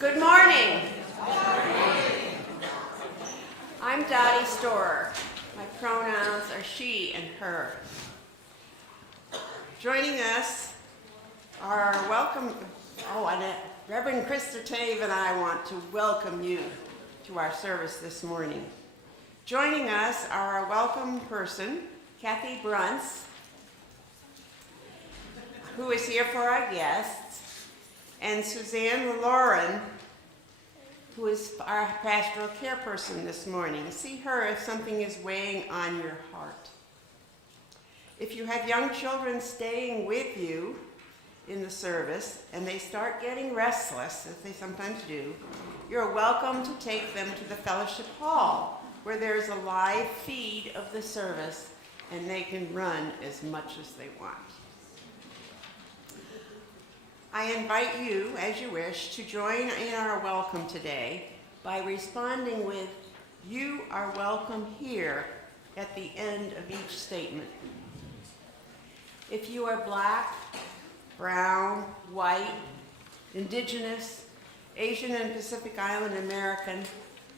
Good morning. I'm Dottie Storer. My pronouns are she and her. Joining us are Reverend Krista Tave and I want to welcome you to our service this morning. Joining us are our welcome person, Kathy Brunts, who is here for our guests, and Suzanne Lauren, who is our pastoral care person this morning. See her if something is weighing on your heart. If you have young children staying with you in the service and they start getting restless, as they sometimes do, you're welcome to take them to the fellowship hall, where there's a live feed of the service and they can run as much as they want. I invite you, as you wish, to join in our welcome today by responding with, "You are welcome here," at the end of each statement. If you are Black, brown, white, Indigenous, Asian and Pacific Island American,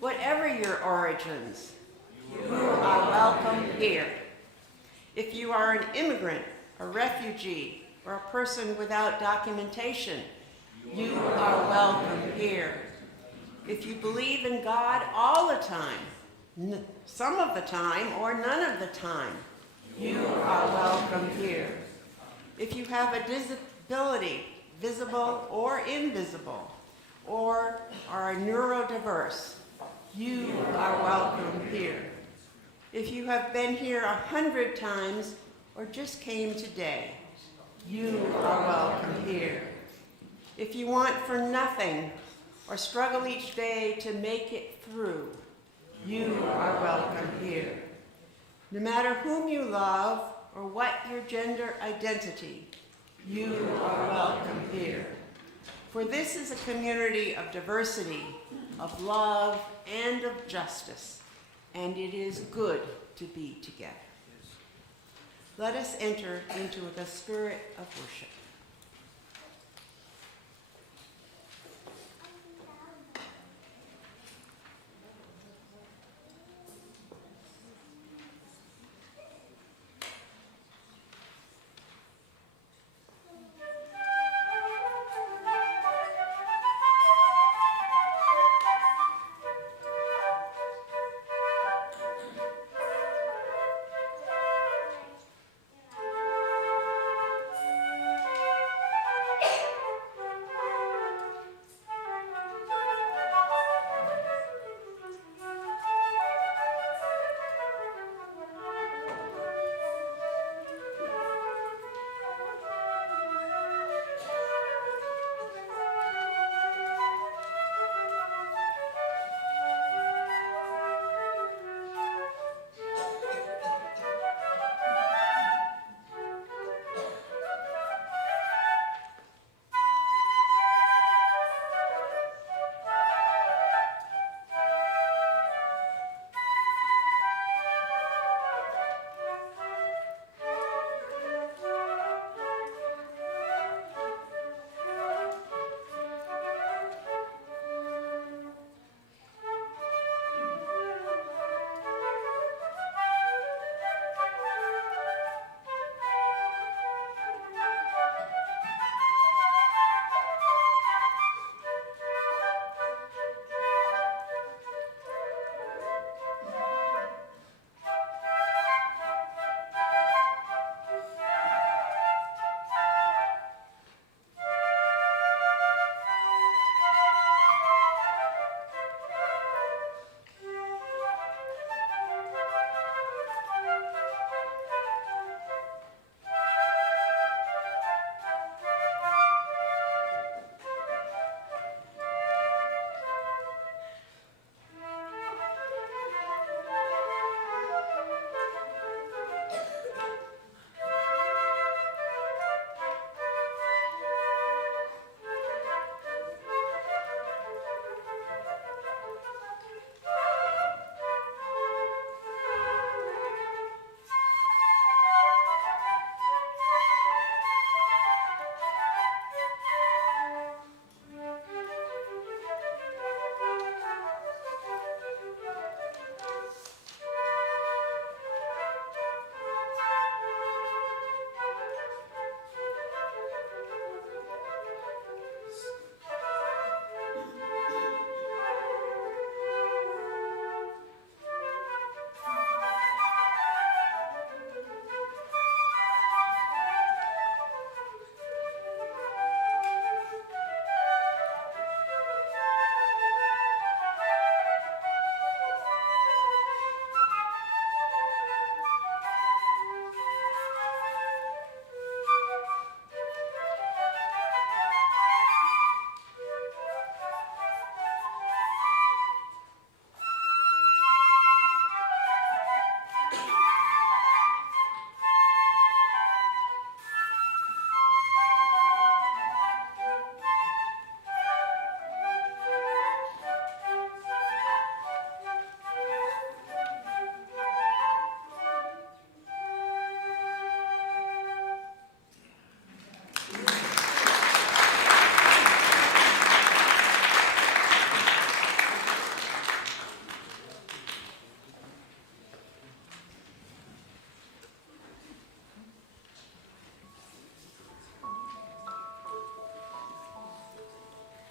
whatever your origins, you are welcome here. If you are an immigrant, a refugee, or a person without documentation, you are welcome here. If you believe in God all the time, some of the time, or none of the time, you are welcome here. If you have a disability, visible or invisible, or are neurodiverse, you are welcome here. If you have been here 100 times or just came today, you are welcome here. If you want for nothing or struggle each day to make it through, you are welcome here. No matter whom you love or what your gender identity, you are welcome here. For this is a community of diversity, of love, and of justice, and it is good to be together. Let us enter into the spirit of worship.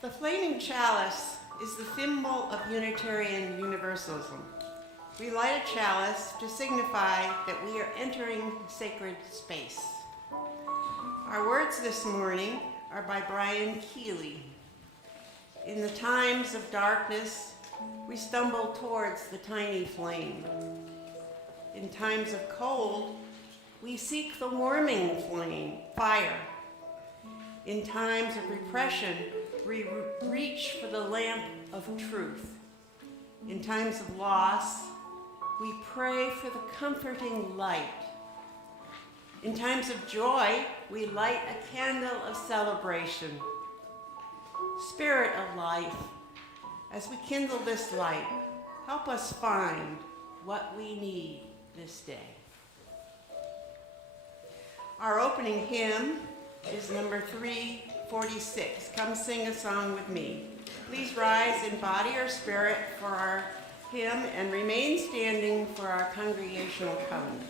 The flaming chalice is the symbol of Unitarian Universalism. We light a chalice to signify that we are entering sacred space. Our words this morning are by Brian Keeley. In the times of darkness, we stumble towards the tiny flame. In times of cold, we seek the warming fire. In times of repression, we reach for the lamp of truth. In times of loss, we pray for the comforting light. In times of joy, we light a candle of celebration. Spirit of life, as we kindle this light, help us find what we need this day. Our opening hymn is number 346. Come sing a song with me. Please rise in body or spirit for our hymn and remain standing for our congregational covenant.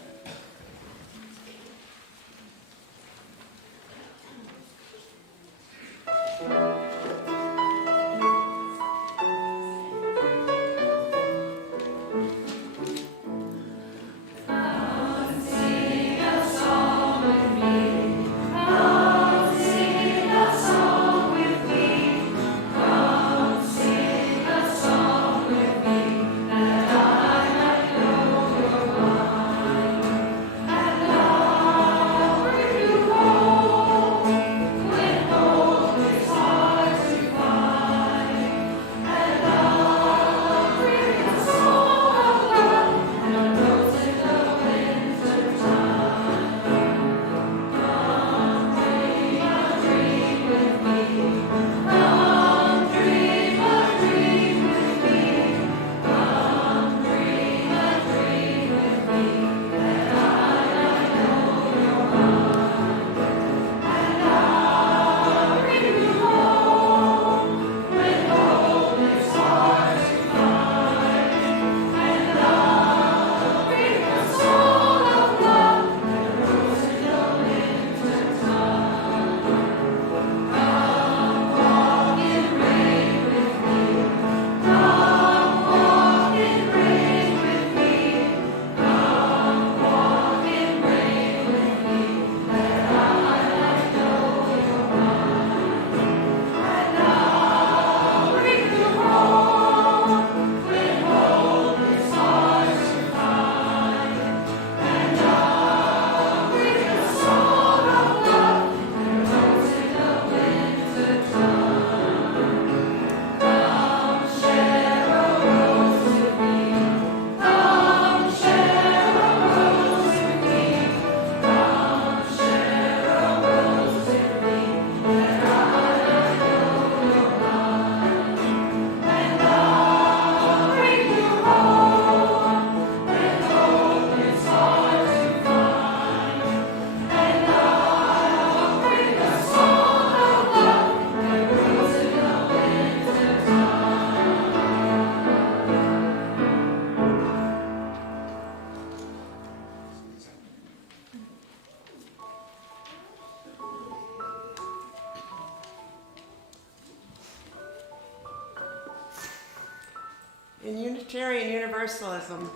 In Unitarian Universalism,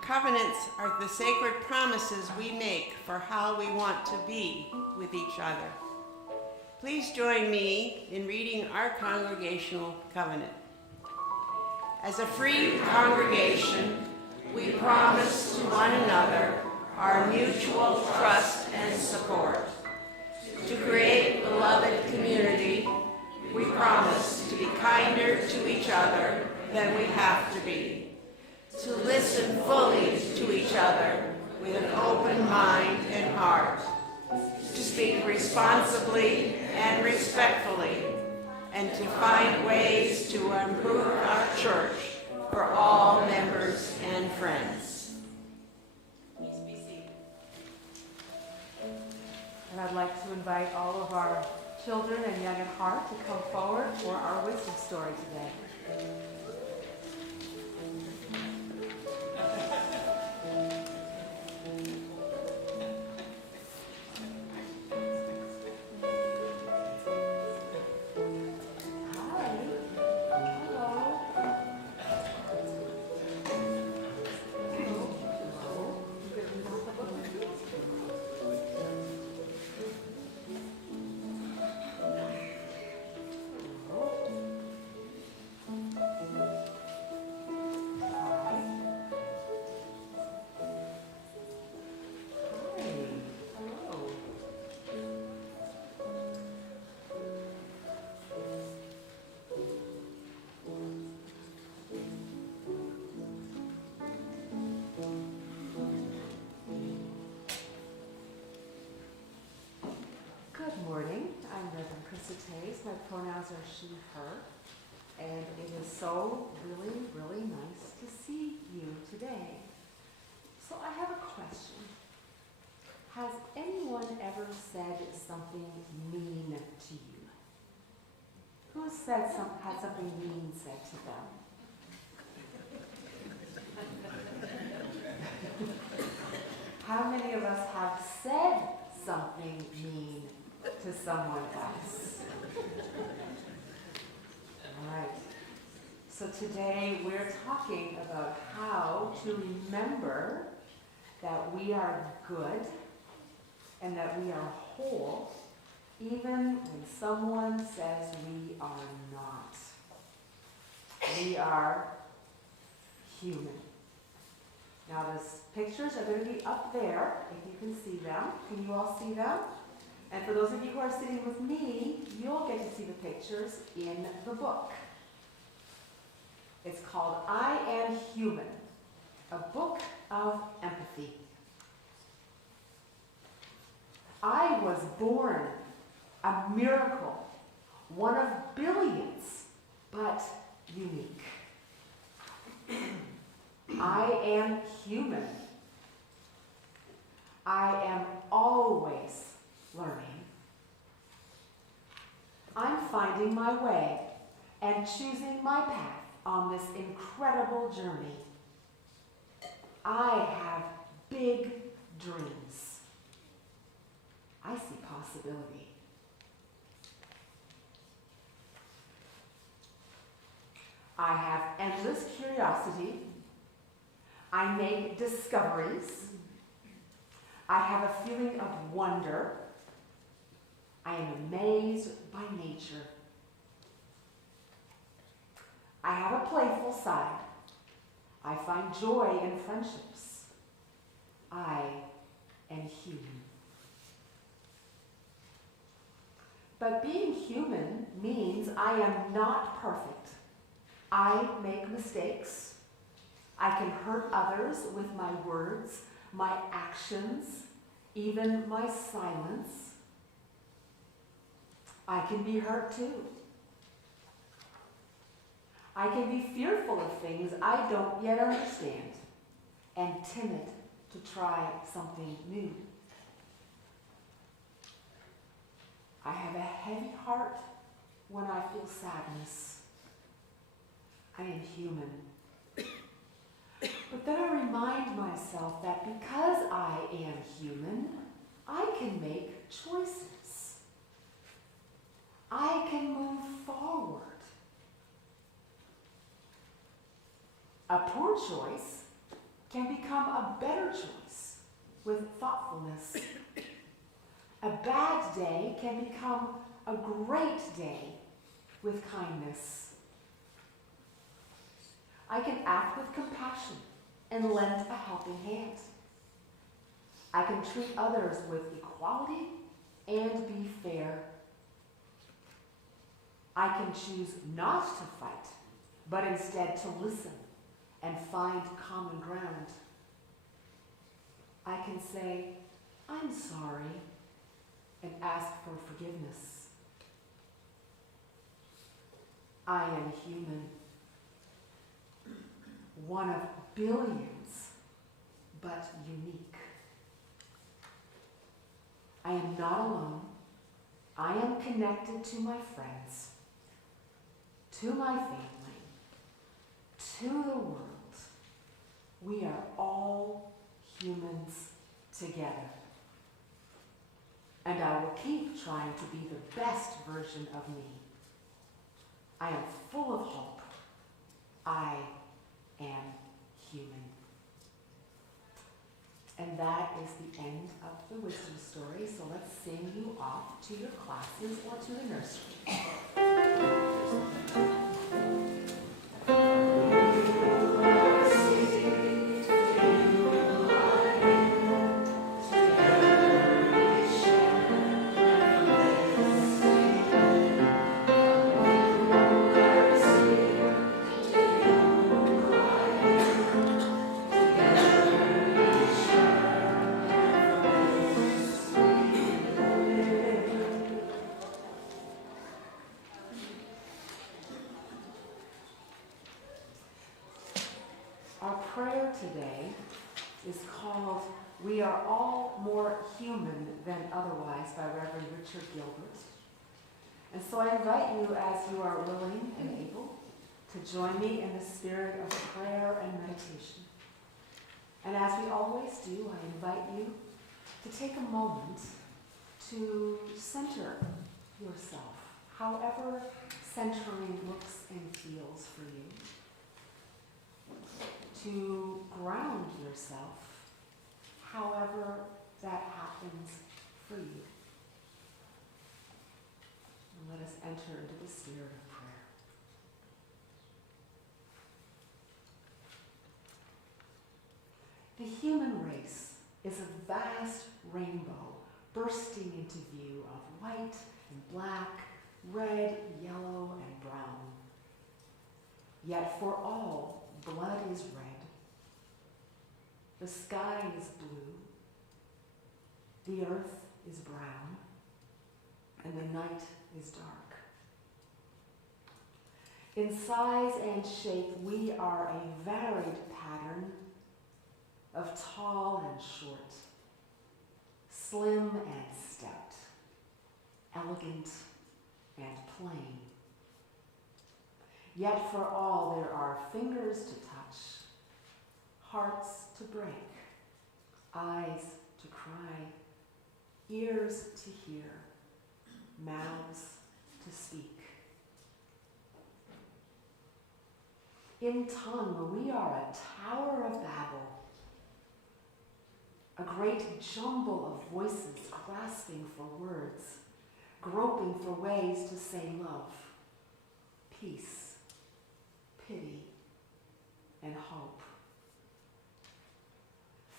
covenants are the sacred promises we make for how we want to be with each other. Please join me in reading our congregational covenant. As a free congregation, we promise to one another our mutual trust and support. To create beloved community, we promise to be kinder to each other than we have to be, to listen fully to each other with an open mind and heart, to speak responsibly and respectfully, and to find ways to improve our church for all members and friends. Please be seated. And I'd like to invite all of our children and young at heart to come forward for our wisdom story today. Titays. My pronouns are she, her. And it is so really, really nice to see you today. So I have a question. Has anyone ever said something mean to you? Who had something mean said to them? How many of us have said something mean to someone else? All right. So today we're talking about how to remember that we are good and that we are whole, even when someone says we are not. We are human. Now the pictures are going to be up there, if you can see them. Can you all see them? And for those of you who are sitting with me, you'll get to see the pictures in the book. It's called I Am Human, a book of empathy. I was born a miracle, one of billions, but unique. I am human. I am always learning. I'm finding my way and choosing my path on this incredible journey. I have big dreams. I see possibility. I have endless curiosity. I make discoveries. I have a feeling of wonder. I am amazed by nature. I have a playful side. I find joy in friendships. I am human. But being human means I am not perfect. I make mistakes. I can hurt others with my words, my actions, even my silence. I can be hurt too. I can be fearful of things I don't yet understand and timid to try something new. I have a heavy heart when I feel sadness. I am human. But then I remind myself that because I am human, I can make choices. I can move forward. A poor choice can become a better choice with thoughtfulness. A bad day can become a great day with kindness. I can act with compassion and lend a helping hand. I can treat others with equality and be fair. I can choose not to fight, but instead to listen and find common ground. I can say, I'm sorry, and ask for forgiveness. I am human, one of billions, but unique. I am not alone. I am connected to my friends, to my family, to the world. We are all humans together. And I will keep trying to be the best version of me. I am full of hope. I am human. And that is the end of the wisdom story. So let's sing you off to your classes or to the nursery. prayer today is called "We Are All More Human Than Otherwise" by Reverend Richard Gilbert. And so I invite you, as you are willing and able, to join me in the spirit of prayer and meditation. And as we always do, I invite you to take a moment to center yourself, however centering looks and feels for you, to ground yourself, however that happens for you. And let us enter into the spirit of prayer. The human race is a vast rainbow bursting into view of white and black, red, yellow, and brown. Yet for all, blood is red. The sky is blue. The earth is brown. And the night is dark. In size and shape, we are a varied pattern of tall and short, slim and stepped, elegant and plain. Yet for all there are fingers to touch, hearts to break, eyes to cry, ears to hear, mouths to speak. In tongue, we are a tower of Babel, a great jumble of voices grasping for words, groping for ways to say love, peace, pity, and hope.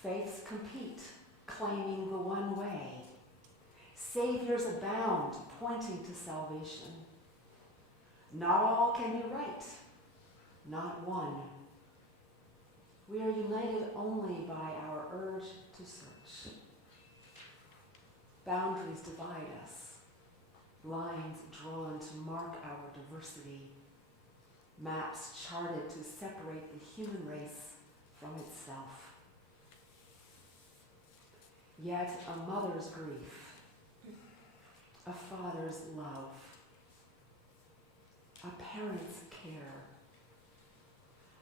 Faiths compete, claiming the one way. Saviors abound, pointing to salvation. Not all can be right, not one. We are united only by our urge to search. Boundaries divide us, lines drawn to mark our diversity, maps charted to separate the human race from itself. Yet a mother's grief, a father's love, a parent's care,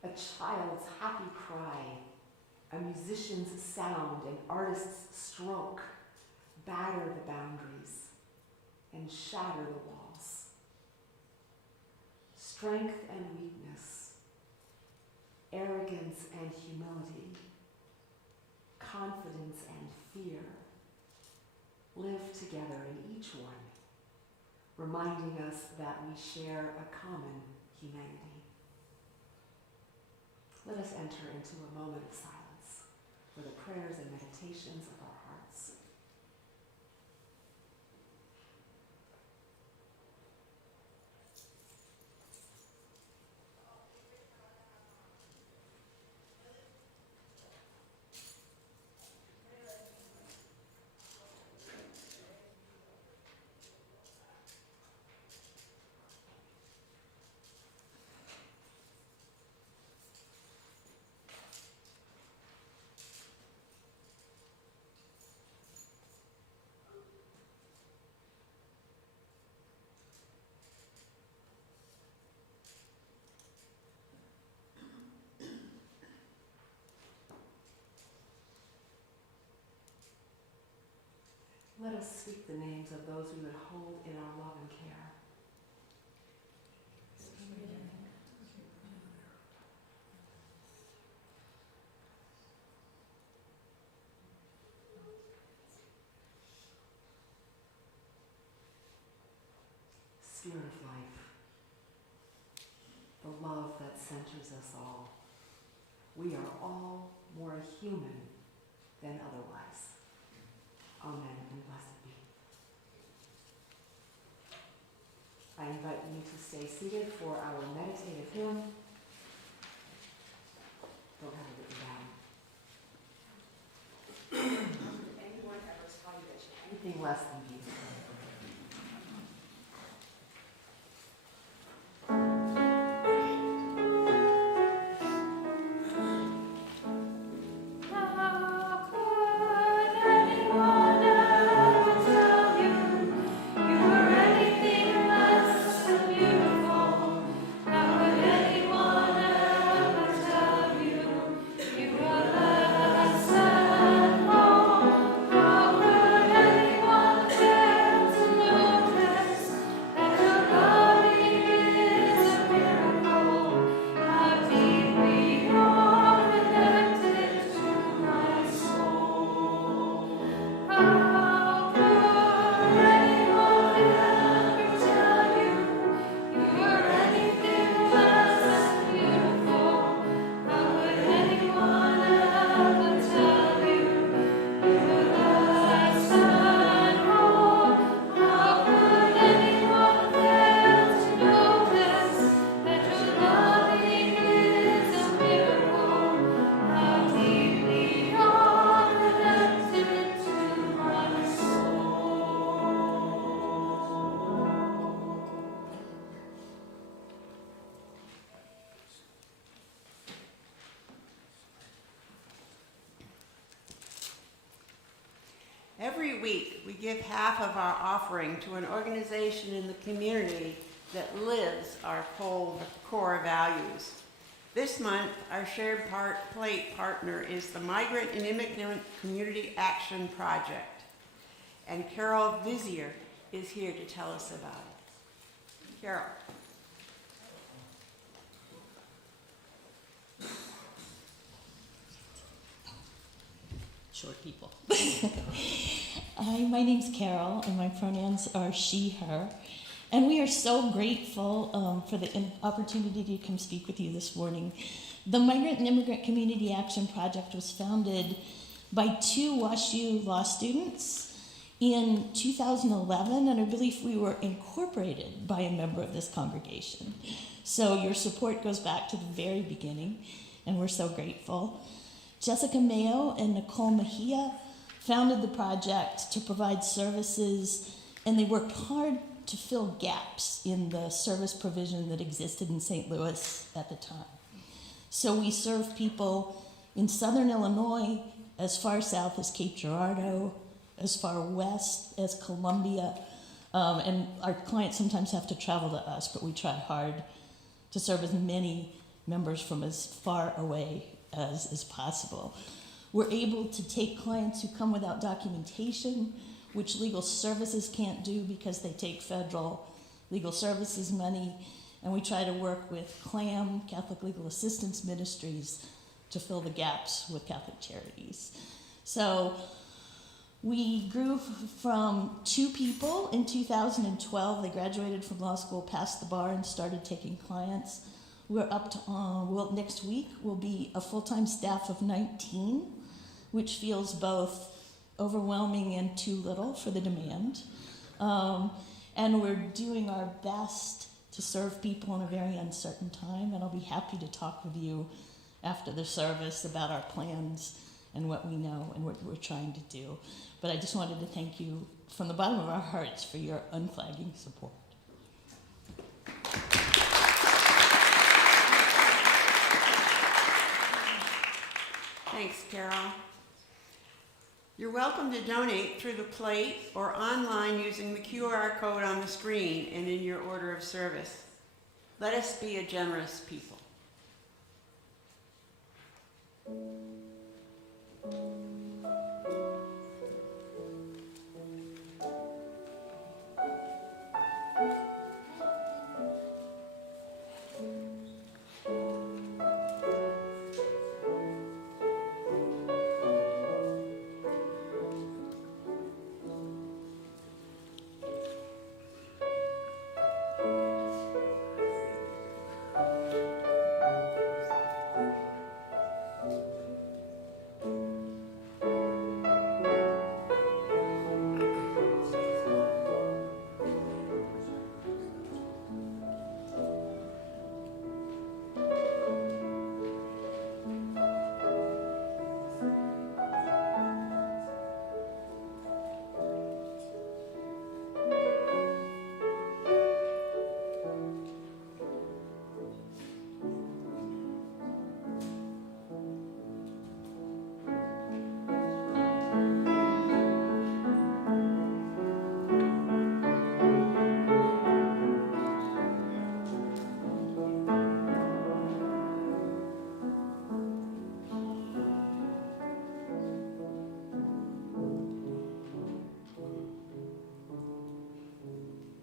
a child's happy cry, a musician's sound, an artist's stroke batter the boundaries and shatter the walls. Strength and weakness, arrogance and humility, confidence and fear live together in each one, reminding us that we share a common humanity. Let us enter into a moment of silence for the prayers and meditations of our hearts. Let us speak the names of those we would hold in our love and care. Spirit of life, the love that centers us all. We are all more human than otherwise. Amen and blessed be. I invite you to stay seated for our meditative hymn. Don't have it written down. Did anyone ever tell you that you're anything less than beautiful? week, we give half of our offering to an organization in the community that lives our core values. This month, our shared plate partner is the Migrant and Immigrant Community Action Project. And Carol Vizier is here to tell us about it. Carol. Short people. Hi, my name's Carol, and my pronouns are she, her. And we are so grateful for the opportunity to come speak with you this morning. The Migrant and Immigrant Community Action Project was founded by 2 WashU law students in 2011, and I believe we were incorporated by a member of this congregation. So your support goes back to the very beginning, and we're so grateful. Jessica Mayo and Nicole Mejia founded the project to provide services, and they worked hard to fill gaps in the service provision that existed in St. Louis at the time. So we serve people in southern Illinois, as far south as Cape Girardeau, as far west as Columbia, and our clients sometimes have to travel to us, but we try hard to serve as many members from as far away as possible. We're able to take clients who come without documentation, which legal services can't do because they take federal legal services money, and we try to work with CLAM, Catholic Legal Assistance Ministries, to fill the gaps with Catholic charities. So we grew from 2 people in 2012. They graduated from law school, passed the bar, and started taking clients. We're up to, next week will be a full-time staff of 19, which feels both overwhelming and too little for the demand. And we're doing our best to serve people in a very uncertain time, and I'll be happy to talk with you after the service about our plans and what we know and what we're trying to do. But I just wanted to thank you from the bottom of our hearts for your unflagging support. Thanks, Carol. You're welcome to donate through the plate or online using the QR code on the screen and in your order of service. Let us be a generous people.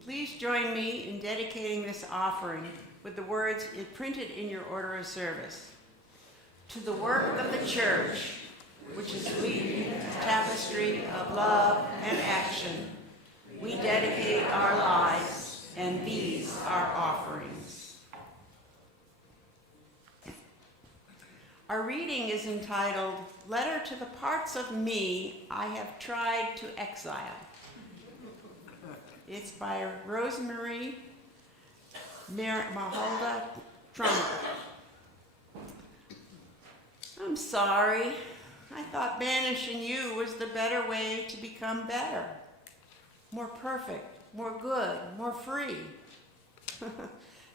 Please join me in dedicating this offering with the words printed in your order of service. To the work of the church, which is weaving a tapestry of love and action, we dedicate our lives, and these are offerings. Our reading is entitled, Letter to the Parts of Me I Have Tried to Exile. It's by Rosemary Maholda Trummer. I'm sorry. I thought banishing you was the better way to become better. More perfect, more good, more free.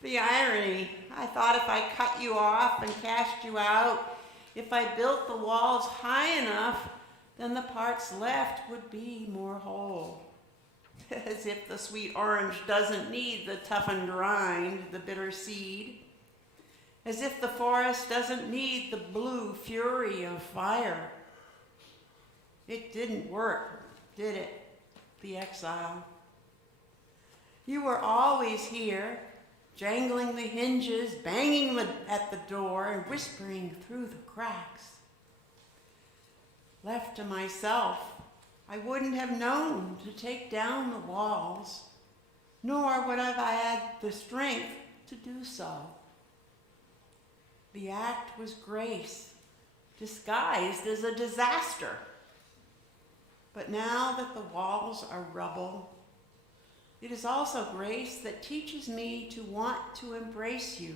The irony, I thought if I cut you off and cast you out, if I built the walls high enough, then the parts left would be more whole. As if the sweet orange doesn't need the toughened rind, the bitter seed. As if the forest doesn't need the blue fury of fire. It didn't work, did it, the exile? You were always here, jangling the hinges, banging at the door, and whispering through the cracks. Left to myself, I wouldn't have known to take down the walls, nor would have I had the strength to do so. The act was grace, disguised as a disaster. But now that the walls are rubble, it is also grace that teaches me to want to embrace you.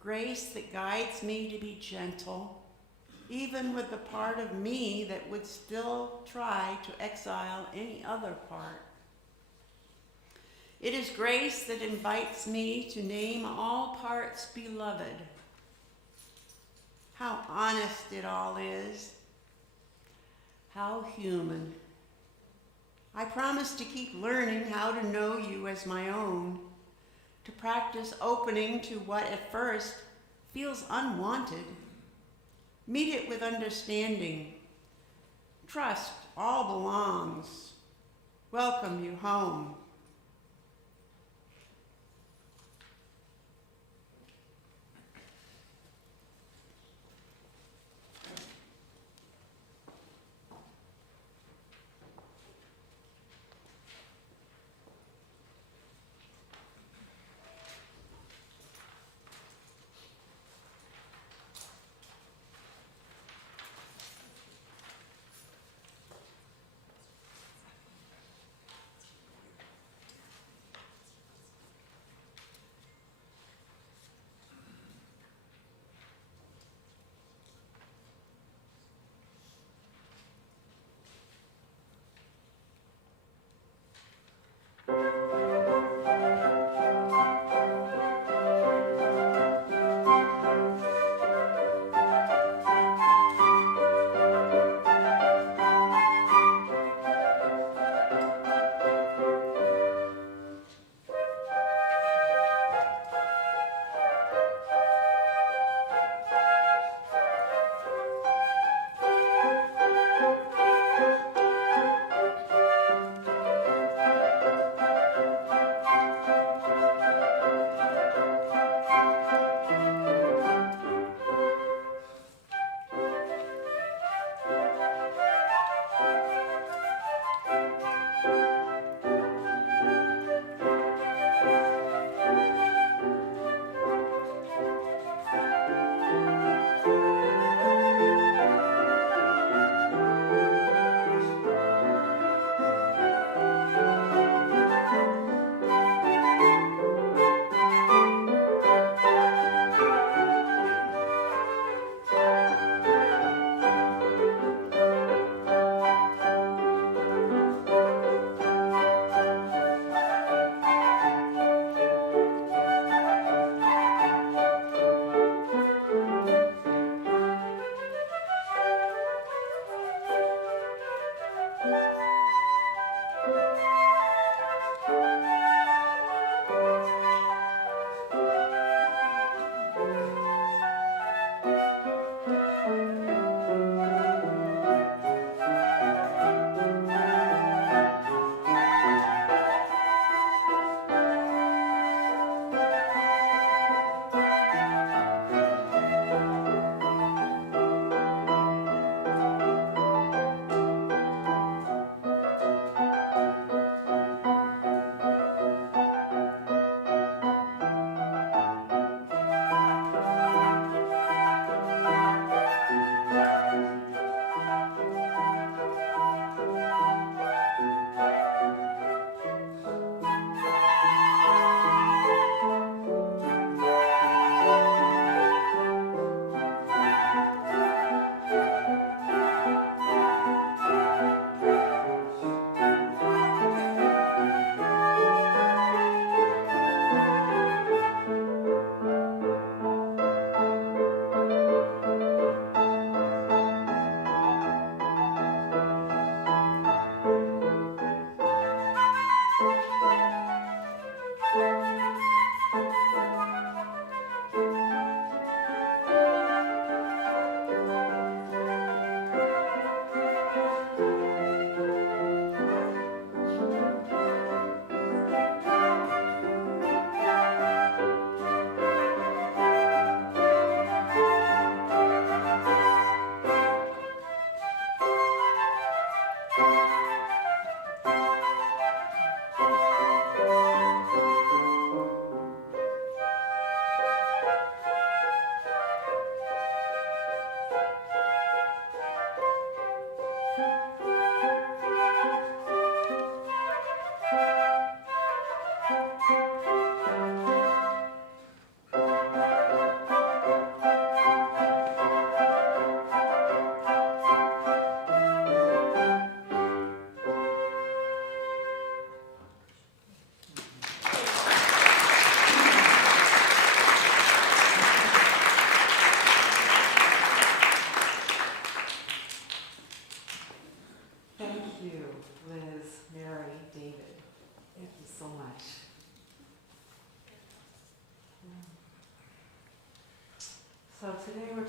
Grace that guides me to be gentle, even with the part of me that would still try to exile any other part. It is grace that invites me to name all parts beloved. How honest it all is. How human. I promise to keep learning how to know you as my own, to practice opening to what at first feels unwanted. Meet it with understanding. Trust all belongs. Welcome you home.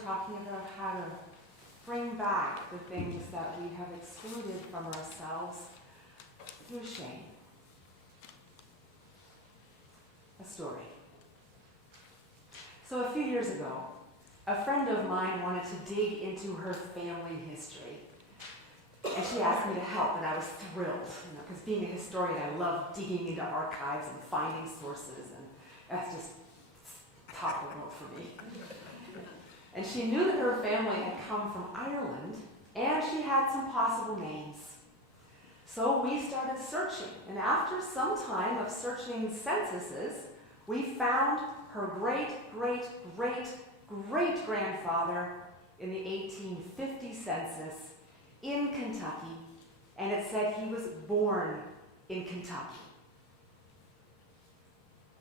talking about how to bring back the things that we have excluded from ourselves through shame. A story. So a few years ago, a friend of mine wanted to dig into her family history. And she asked me to help, and I was thrilled, because being a historian, I love digging into archives and finding sources, and that's just top of the world for me. And she knew that her family had come from Ireland, and she had some possible names. So we started searching, and after some time of searching censuses, we found her great-great-great-great-grandfather in the 1850 census in Kentucky, and it said he was born in Kentucky.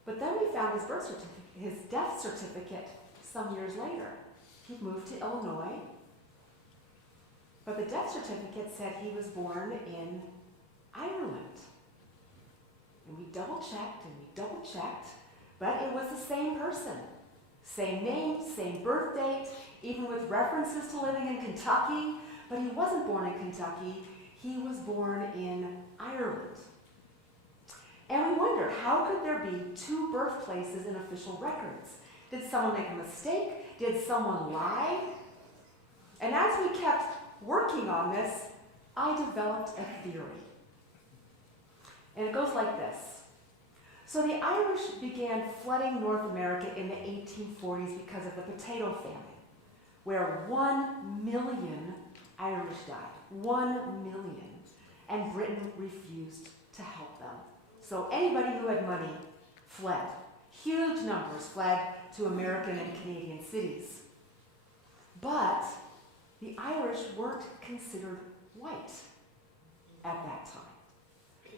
But then we found his death certificate some years later. He moved to Illinois, but the death certificate said he was born in Ireland. And we double-checked, but it was the same person. Same name, same birth date, even with references to living in Kentucky, but he wasn't born in Kentucky, he was born in Ireland. And we wondered, how could there be two birthplaces in official records? Did someone make a mistake? Did someone lie? And as we kept working on this, I developed a theory. And it goes like this. So the Irish began flooding North America in the 1840s because of the potato famine, where 1 million Irish died. 1 million. And Britain refused to help them. So anybody who had money fled. Huge numbers fled to American and Canadian cities. But the Irish weren't considered white at that time.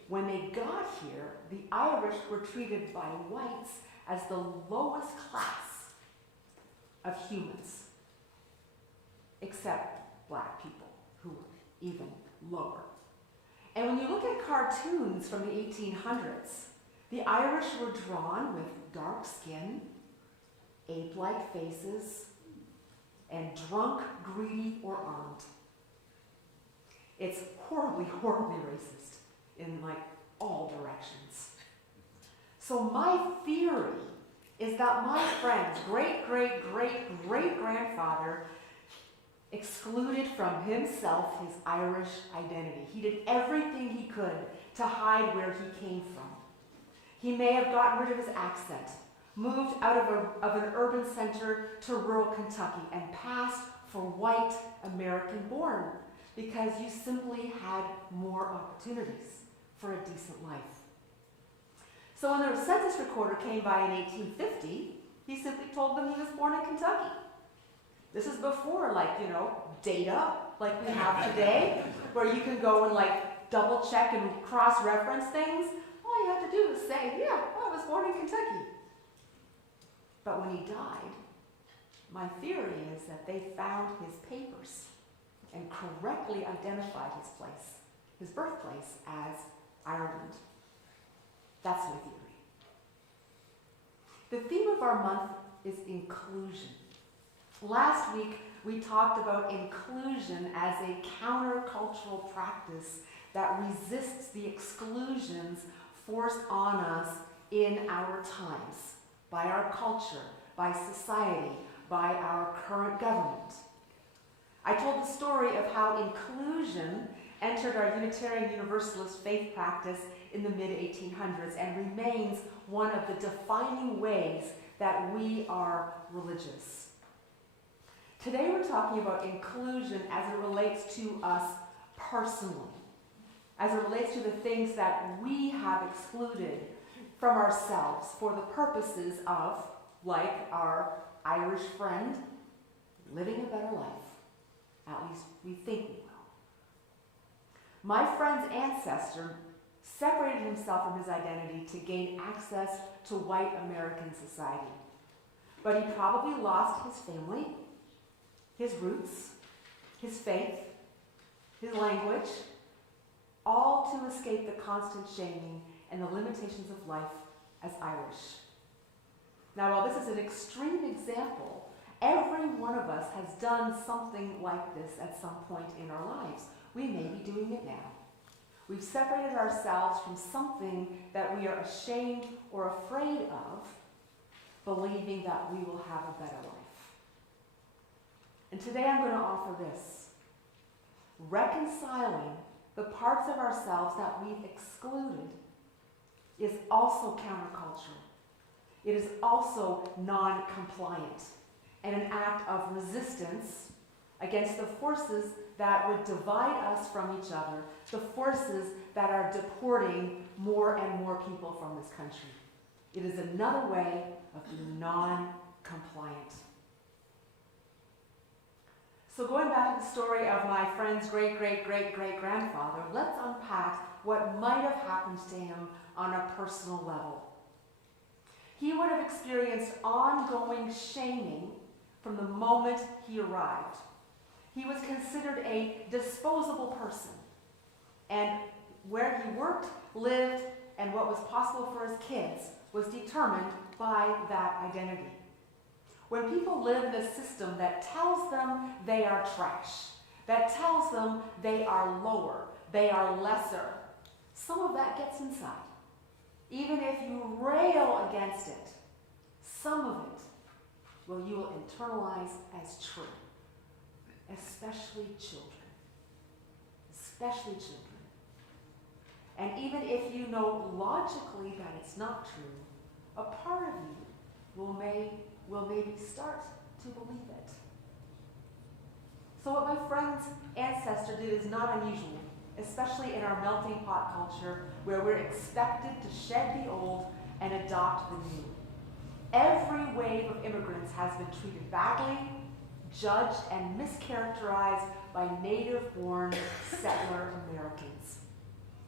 When they got here, the Irish were treated by whites as the lowest class of humans, except black people, who were even lower. And when you look at cartoons from the 1800s, the Irish were drawn with dark skin, ape-like faces, and drunk, greedy, or armed. It's horribly, horribly racist in all directions. So my theory is that my friend's great-great-great-great-grandfather excluded from himself his Irish identity. He did everything he could to hide where he came from. He may have gotten rid of his accent, moved out of an urban center to rural Kentucky, and passed for white American born because you simply had more opportunities for a decent life. So when the census recorder came by in 1850, he simply told them he was born in Kentucky. This is before, data like we have today, where you can go and double check and cross-reference things. All you have to do is say, yeah, I was born in Kentucky. But when he died, my theory is that they found his papers and correctly identified his birthplace as Ireland. That's my theory. The theme of our month is inclusion. Last week, we talked about inclusion as a countercultural practice that resists the exclusions forced on us in our times, by our culture, by society, by our current government. I told the story of how inclusion entered our Unitarian Universalist faith practice in the mid-1800s and remains one of the defining ways that we are religious. Today we're talking about inclusion as it relates to us personally, as it relates to the things that we have excluded from ourselves for the purposes of, like our Irish friend, living a better life. At least we think we will. My friend's ancestor separated himself from his identity to gain access to white American society. But he probably lost his family, his roots, his faith, his language, all to escape the constant shaming and the limitations of life as Irish. Now, while this is an extreme example, Every one of us has done something like this at some point in our lives. We may be doing it now. We've separated ourselves from something that we are ashamed or afraid of, believing that we will have a better life. And today I'm going to offer this. Reconciling the parts of ourselves that we've excluded is also countercultural. It is also non-compliant and an act of resistance against the forces that would divide us from each other, the forces that are deporting more and more people from this country. It is another way of being non-compliant. So going back to the story of my friend's great-great-great-great-grandfather, let's unpack what might have happened to him on a personal level. He would have experienced ongoing shaming from the moment he arrived. He was considered a disposable person, and where he worked, lived, and what was possible for his kids was determined by that identity. When people live in a system that tells them they are trash, that tells them they are lower, they are lesser, some of that gets inside. Even if you rail against it, some of it, well, you will internalize as true, especially children. Especially children. And even if you know logically that it's not true, a part of you will maybe start to believe it. So what my friend's ancestor did is not unusual, especially in our melting pot culture where we're expected to shed the old and adopt the new. Every wave of immigrants has been treated badly, judged, and mischaracterized by native-born settler Americans.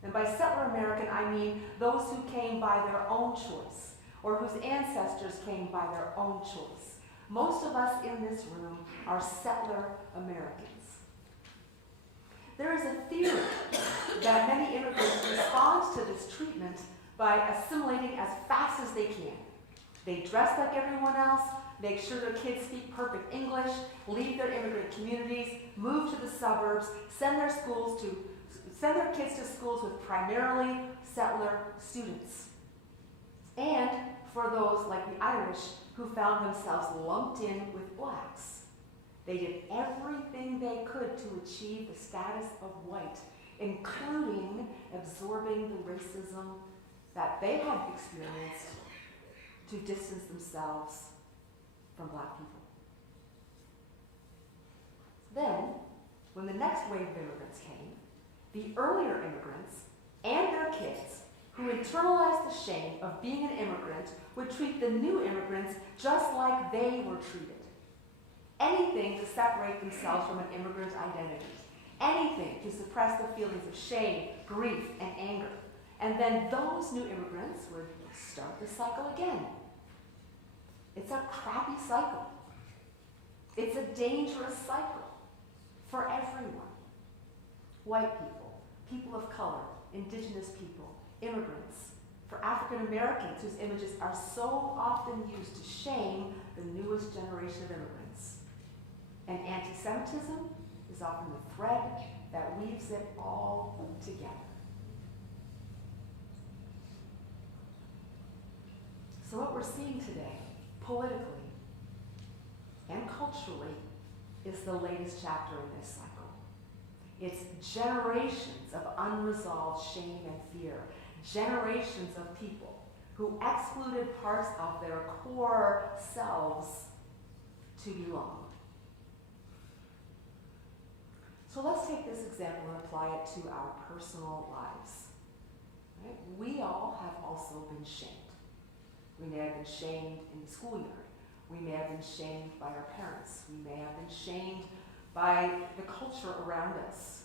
And by settler American, I mean those who came by their own choice, or whose ancestors came by their own choice. Most of us in this room are settler Americans. There is a theory that many immigrants respond to this treatment by assimilating as fast as they can. They dress like everyone else, make sure their kids speak perfect English, leave their immigrant communities, move to the suburbs, send their kids to schools with primarily settler students. And for those like the Irish who found themselves lumped in with blacks, they did everything they could to achieve the status of white, including absorbing the racism that they had experienced to distance themselves from black people. Then, when the next wave of immigrants came, the earlier immigrants and their kids, who internalized the shame of being an immigrant, would treat the new immigrants just like they were treated. Anything to separate themselves from an immigrant identity. Anything to suppress the feelings of shame, grief, and anger. And then those new immigrants would start the cycle again. It's a crappy cycle. It's a dangerous cycle for everyone. White people, people of color, indigenous people, immigrants, for African Americans whose images are so often used to shame the newest generation of immigrants. And anti-Semitism is often the thread that weaves it all together. So what we're seeing today, politically and culturally, is the latest chapter in this cycle. It's generations of unresolved shame and fear, generations of people who excluded parts of their core selves to belong. So let's take this example and apply it to our personal lives. Right? We all have also been shamed. We may have been shamed in the schoolyard. We may have been shamed by our parents. We may have been shamed by the culture around us.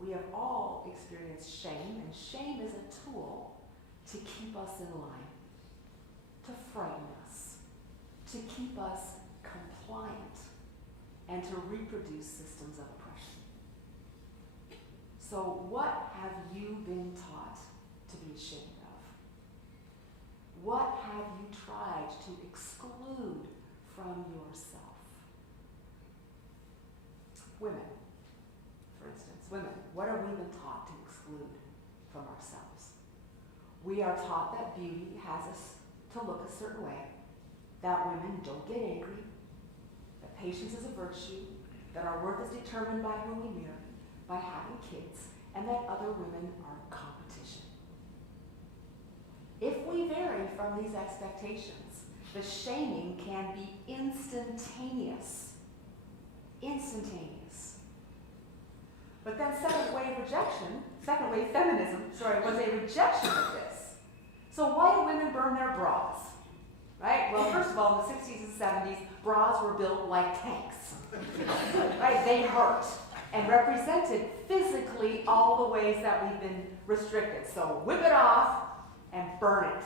We have all experienced shame, and shame is a tool to keep us in line, to frighten us, to keep us compliant, and to reproduce systems of oppression. So what have you been taught to be ashamed of? What have you tried to exclude from yourself? women, for instance, women, what have we been taught to exclude from ourselves? We are taught that beauty has us to look a certain way, that women don't get angry, that patience is a virtue, that our worth is determined by who we marry, by having kids, and that other women are competition. If we vary from these expectations, the shaming can be instantaneous. Instantaneous. But then second wave feminism, was a rejection of this. So why do women burn their bras? Right? Well, first of all, in the 60s and 70s, bras were built like tanks. Right? They hurt and represented physically all the ways that we've been restricted. So whip it off and burn it.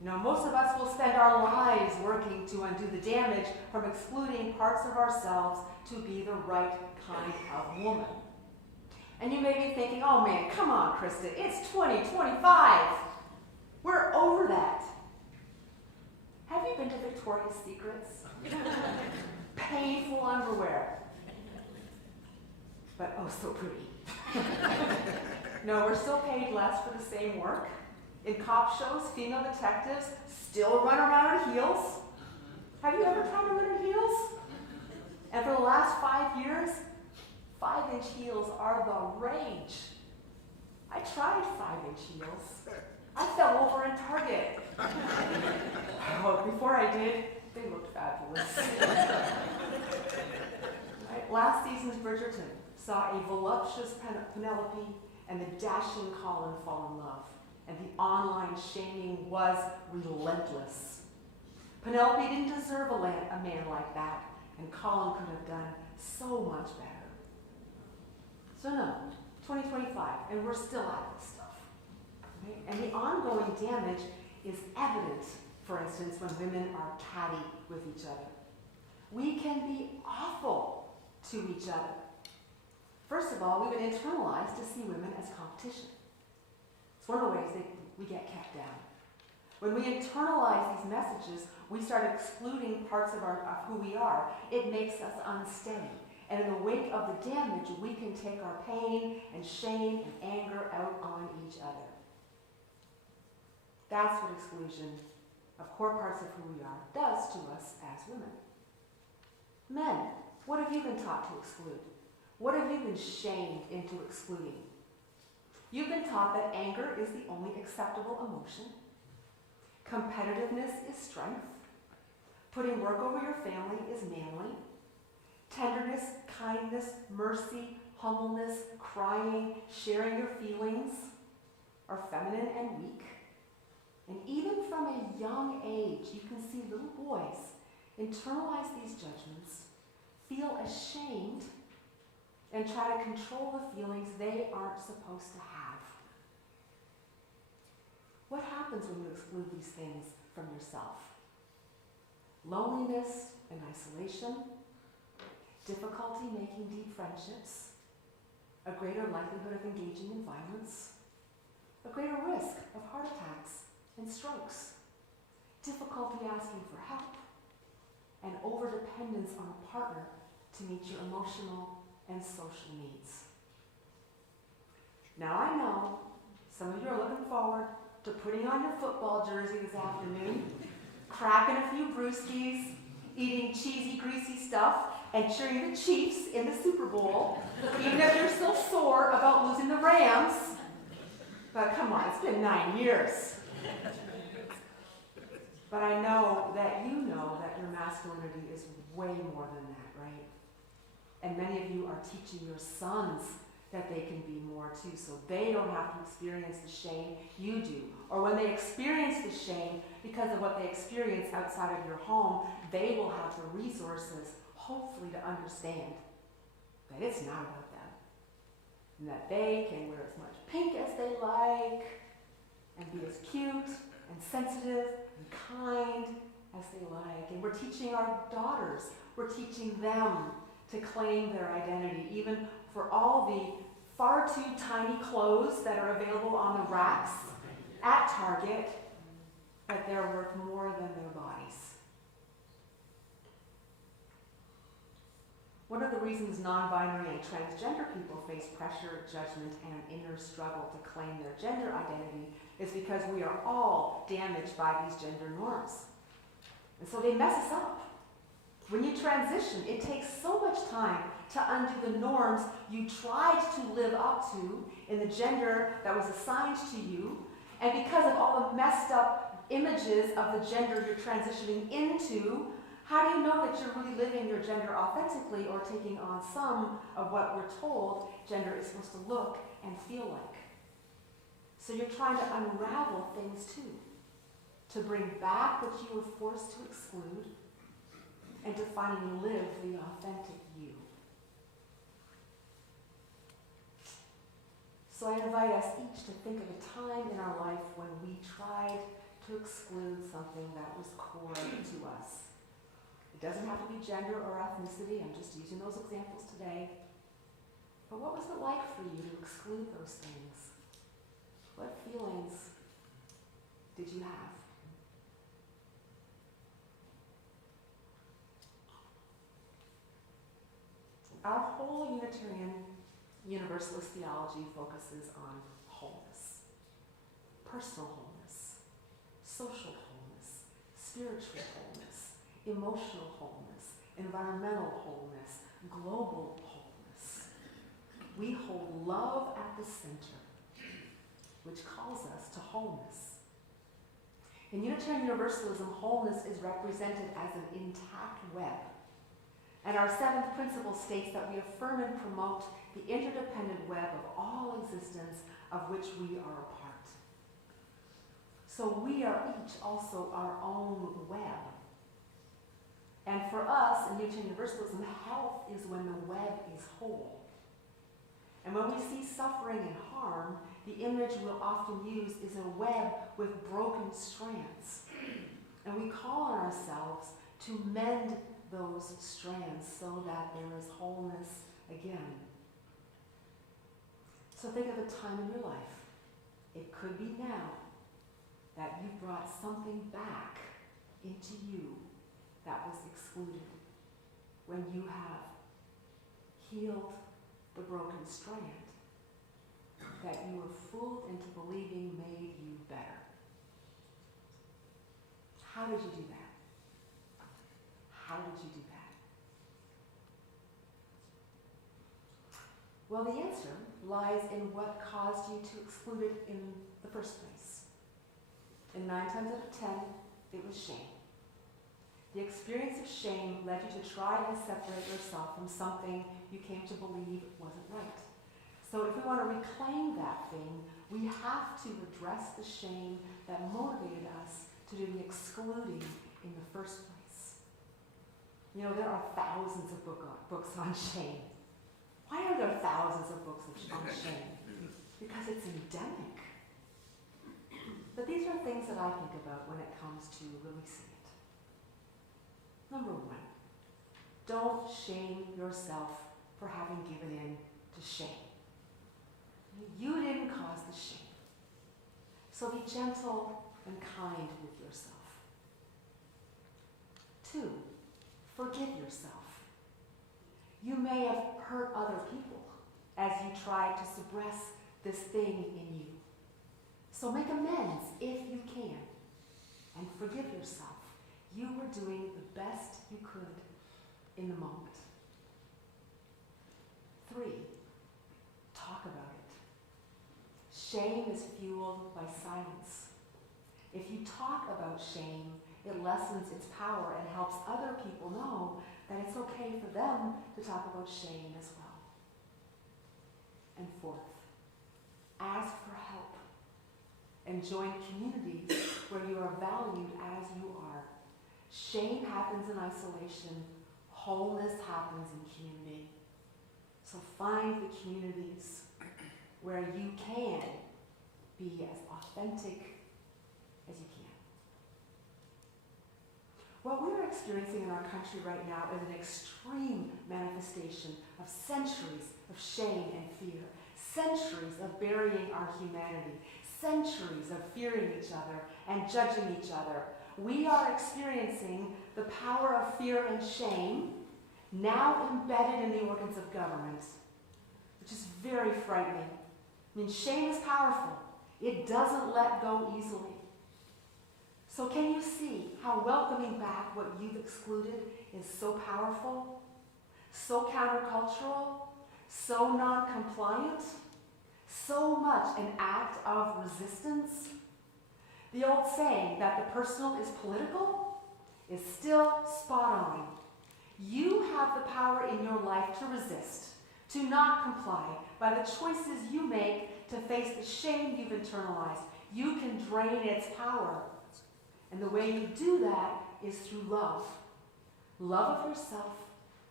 You know, most of us will spend our lives working to undo the damage from excluding parts of ourselves to be the right kind of woman. And you may be thinking, oh man, come on, Krista, it's 2025. We're over that. Have you been to Victoria's Secrets? Painful underwear. But oh, so pretty. No, we're still paid less for the same work. In cop shows, female detectives still run around in heels. Have you ever tried to run in heels? And for the last 5 years, 5-inch heels are the rage. I tried 5-inch heels. I fell over in Target. Oh, before I did, they looked fabulous. Right? Last season's Bridgerton saw a voluptuous Penelope and the dashing Colin fall in love, and the online shaming was relentless. Penelope didn't deserve a man like that, and Colin could have done so much better. So no, 2025, and we're still at this stuff. Right? And the ongoing damage is evident, for instance, when women are catty with each other. We can be awful to each other. First of all, we've been internalized to see women as competition. It's one of the ways that we get kept down. When we internalize these messages, we start excluding parts of who we are. It makes us unsteady. And in the wake of the damage, we can take our pain and shame and anger out on each other. That's what exclusion of core parts of who we are does to us as women. Men, what have you been taught to exclude? What have you been shamed into excluding? You've been taught that anger is the only acceptable emotion. Competitiveness is strength. Putting work over your family is manly. Tenderness, kindness, mercy, humbleness, crying, sharing your feelings are feminine and weak. And even from a young age, you can see little boys internalize these judgments, feel ashamed, and try to control the feelings they aren't supposed to have. What happens when you exclude these things from yourself? Loneliness and isolation, difficulty making deep friendships, a greater likelihood of engaging in violence, a greater risk of heart attacks and strokes, difficulty asking for help, and overdependence on a partner to meet your emotional and social needs. Now I know some of you are looking forward to putting on your football jersey this afternoon, cracking a few brewskis, eating cheesy, greasy stuff, and cheering the Chiefs in the Super Bowl, even if you're still sore about losing the Rams. But come on, it's been 9 years. But I know that you know that your masculinity is way more than that, right? And many of you are teaching your sons that they can be more too, so they don't have to experience the shame you do. Or when they experience the shame because of what they experience outside of your home, they will have the resources, hopefully, to understand that it's not about them. And that they can wear as much pink as they like, and be as cute and sensitive and kind as they like. And we're teaching our daughters, we're teaching them to claim their identity, even for all the far too tiny clothes that are available on the racks at Target, that they're worth more than their bodies. One of the reasons non-binary and transgender people face pressure, judgment, and an inner struggle to claim their gender identity is because we are all damaged by these gender norms. And so they mess us up. When you transition, it takes so much time to undo the norms you tried to live up to in the gender that was assigned to you, and because of all the messed up images of the gender you're transitioning into, how do you know that you're really living your gender authentically or taking on some of what we're told gender is supposed to look and feel like? So you're trying to unravel things too, to bring back what you were forced to exclude and to finally live the authentic you. So I invite us each to think of a time in our life when we tried to exclude something that was core to us. It doesn't have to be gender or ethnicity, I'm just using those examples today. But what was it like for you to exclude those things? What feelings did you have? Our whole Unitarian Universalist theology focuses on wholeness, personal wholeness, social wholeness, spiritual wholeness, emotional wholeness, environmental wholeness, global wholeness. We hold love at the center, which calls us to wholeness. In Unitarian Universalism, wholeness is represented as an intact web. And our seventh principle states that we affirm and promote the interdependent web of all existence of which we are a part. So we are each also our own web. And for us, in Unitarian Universalism, health is when the web is whole. And when we see suffering and harm, the image we'll often use is a web with broken strands. And we call on ourselves to mend those strands so that there is wholeness again. So think of a time in your life, it could be now, that you brought something back into you that was excluded, when you have healed the broken strand that you were fooled into believing made you better. How did you do that? How did you do that? Well, the answer lies in what caused you to exclude it in the first place. And 9 times out of 10, it was shame. The experience of shame led you to try and separate yourself from something you came to believe wasn't right. So if we want to reclaim that thing, we have to address the shame that motivated us to do the excluding in the first place. You know, there are thousands of books on shame. Why are there thousands of books on shame? Because it's endemic. But these are things that I think about when it comes to releasing it. Number 1, don't shame yourself for having given in to shame. You didn't cause the shame. So be gentle and kind with yourself. 2, forgive yourself. You may have hurt other people as you tried to suppress this thing in you. So make amends if you can, and forgive yourself. You were doing the best you could in the moment. 3, talk about it. Shame is fueled by silence. If you talk about shame, it lessens its power and helps other people know that it's okay for them to talk about shame as well. And 4th, ask for help and join communities where you are valued as you are. Shame happens in isolation. Wholeness happens in community. So find the communities where you can be as authentic as you can. What we are experiencing in our country right now is an extreme manifestation of centuries of shame and fear, centuries of burying our humanity, centuries of fearing each other and judging each other. We are experiencing the power of fear and shame now embedded in the organs of government, which is very frightening. I mean, shame is powerful. It doesn't let go easily. So can you see how welcoming back what you've excluded is so powerful, so countercultural, so non-compliant, so much an act of resistance? The old saying that the personal is political is still spot on. You have the power in your life to resist, to not comply by the choices you make to face the shame you've internalized. You can drain its power. And the way you do that is through love. Love of yourself,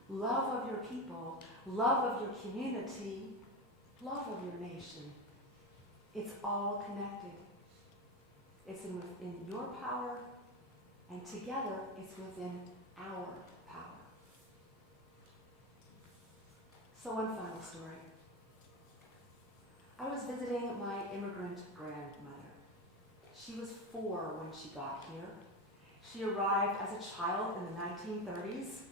love of your people, love of your community, love of your nation. It's all connected. It's within your power, and together it's within our power. So one final story. I was visiting my immigrant grandmother. She was 4 when she got here. She arrived as a child in the 1930s,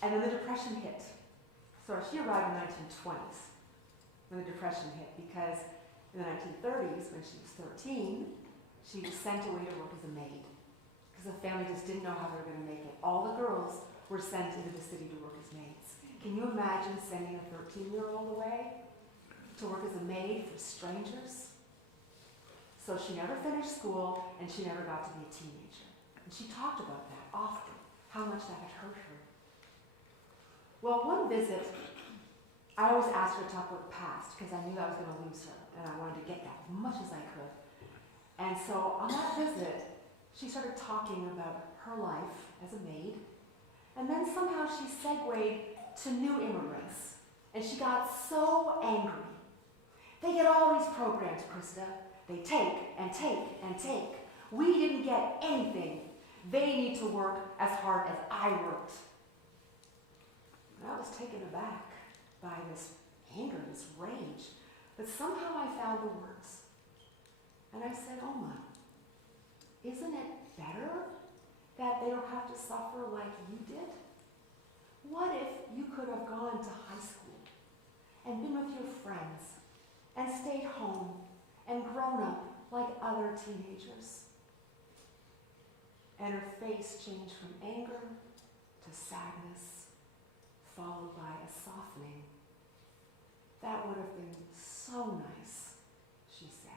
and then the Depression hit. So she arrived in the 1920s when the Depression hit, because in the 1930s, when she was 13, she was sent away to work as a maid, because the family just didn't know how they were going to make it. All the girls were sent into the city to work as maids. Can you imagine sending a 13-year-old away to work as a maid for strangers? So she never finished school, and she never got to be a teenager. And she talked about that often, how much that had hurt her. Well, one visit, I always asked her to talk about the past, because I knew I was going to lose her, and I wanted to get that as much as I could. And so on that visit, she started talking about her life as a maid, and then somehow she segued to new immigrants, and she got so angry. They get all these programs, Krista. They take and take and take. We didn't get anything. They need to work as hard as I worked. And I was taken aback by this anger, this rage. But somehow I found the words. And I said, Oma, isn't it better that they don't have to suffer like you did? What if you could have gone to high school and been with your friends and stayed home and grown up like other teenagers? And her face changed from anger to sadness, followed by a softening. That would have been so nice, she said.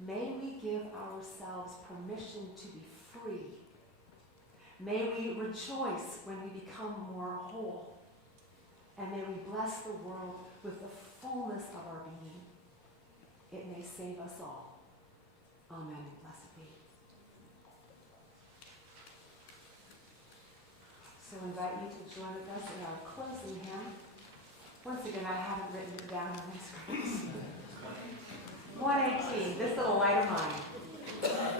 May we give ourselves permission to be free. May we rejoice when we become more whole. And may we bless the world with the fullness of our being. It may save us all. Amen. Blessed be. So I invite you to join with us in our closing hymn. Once again, I haven't written it down on my screen. 118, This Little Light of Mine. This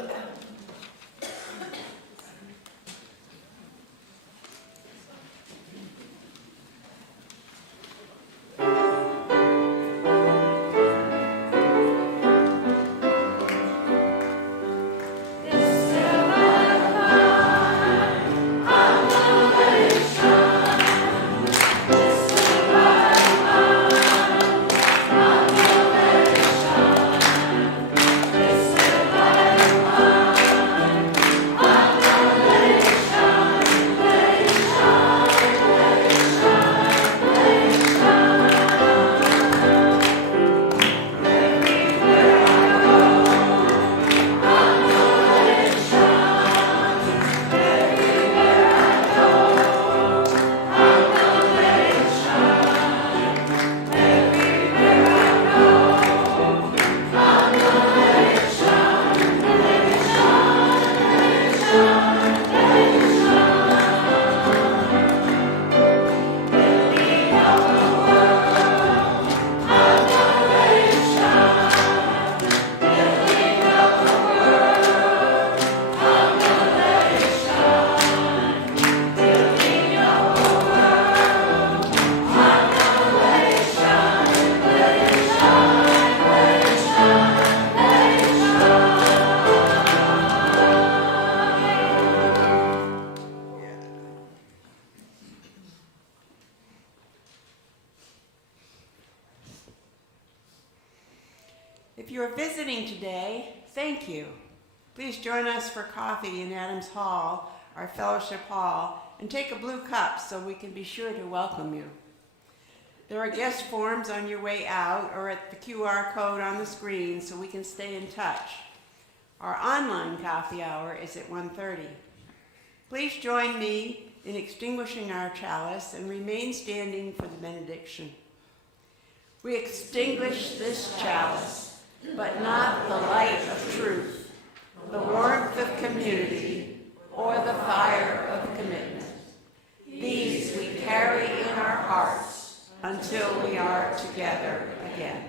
you're visiting today, thank you. Please join us for coffee in Adams Hall, our fellowship hall, and take a blue cup so we can be sure to welcome you. There are guest forms on your way out or at the QR code on the screen so we can stay in touch. Our online coffee hour is at 1:30. Please join me in extinguishing our chalice and remain standing for the benediction. We extinguish this chalice, but not the light of truth, the warmth of community, or the fire of commitment. These we carry in our hearts until we are together again.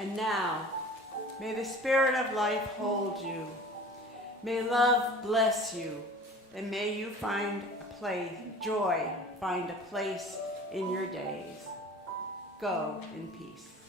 And now, may the Spirit of life hold you. May love bless you, and may you find joy find a place in your days. Go in peace.